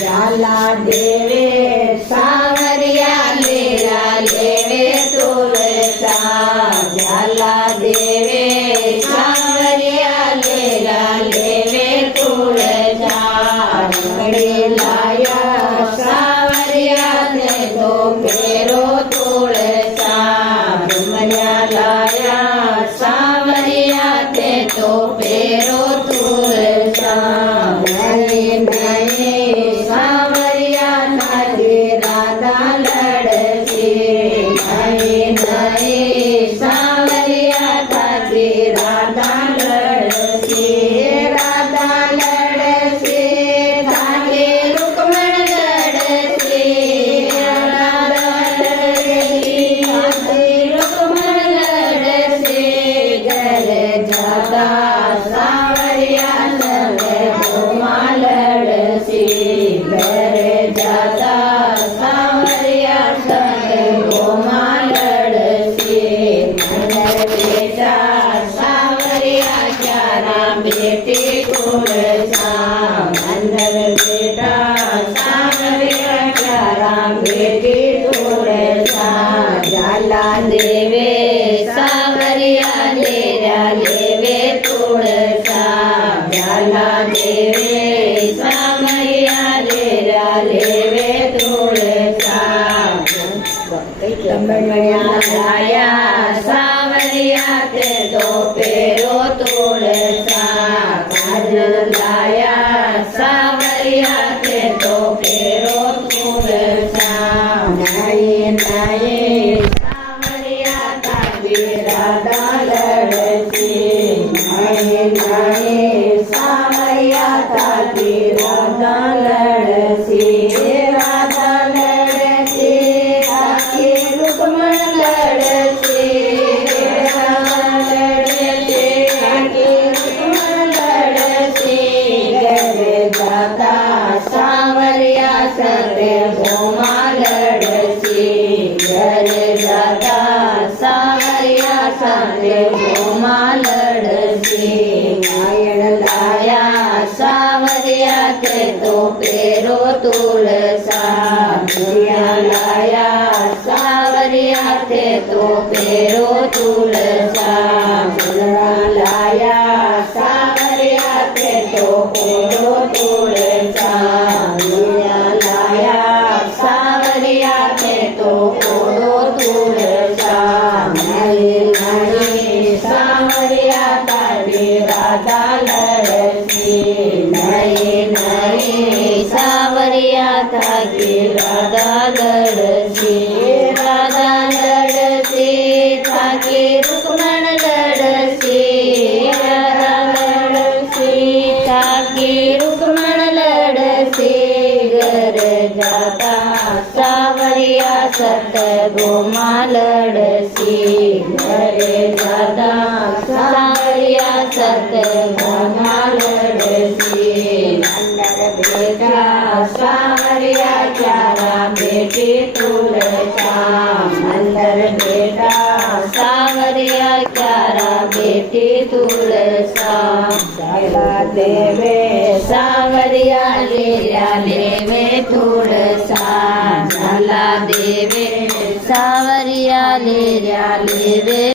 जाला देवे सावरिया लेरा लेवे तुलसा जाला देवे सावरिया लेरा लेवे तुलसा रंगड़ी लाया सावरिया ने तो फेरो तुलसा डुमरिया लाया सावरिया ते तो फेरो तुलसा नए नए सावरिया नागे राधा लड़के नए नए सावरिया नागे राधा लड़के राधा लड़के नागे रुक्मण लड़के राधा लड़के नागे रुक्मण लड़के घर जाता सावरिया नवे घुमा लड़के घर जाता सावरिया नवे घुमा लड़के नंदर बेटा सावरिया चारा बेटी तुलसा नंदर बेटा सावरिया चारा बेटी तुलसा जाला देवे सावरिया लेरा लेवे तुलसा जाला देवे सावरिया लेरा लेवे तुलसा डुमरिया लाया सावरिया ते दो फेरो तुलसा काजल लाया सावरिया ते दो फेरो तुलसा नए नए सावरिया तागी राधा लड़के नए नए सावरिया तागी राधा लड़के राधा लड़के तागी रुक्मण लड़के राधा लड़के तागी रुक्मण लड़के घर जाता सावरिया सरे घुमा लड़के घर जाता सावरिया सरे घुमा लड़के नायण लाया सावरिया ते तो फेरो तुलसा दुनिया लाया सावरिया ते तो फेरो तुलसा मुलड़ा लाया सावरिया ते तो फेरो तुलसा दुनिया लाया सावरिया ते तो फेरो तुलसा नए नए सावरिया तारी राधा लड़के नए नए सावरिया तारी राधा लड़के राधा लड़के ताकी रुक्मण लड़के राधा लड़के ताकी रुक्मण लड़के घर जाता सावरिया सत घुमा लड़के घर जाता सावरिया सत घुमा लड़के नंदर बेटा सावरिया चारा बेटी तुलसा नंदर बेटा सावरिया चारा बेटी तुलसा जाला देवे सावरिया लेरा लेवे तुलसा जाला देवे सावरिया लेरा लेवे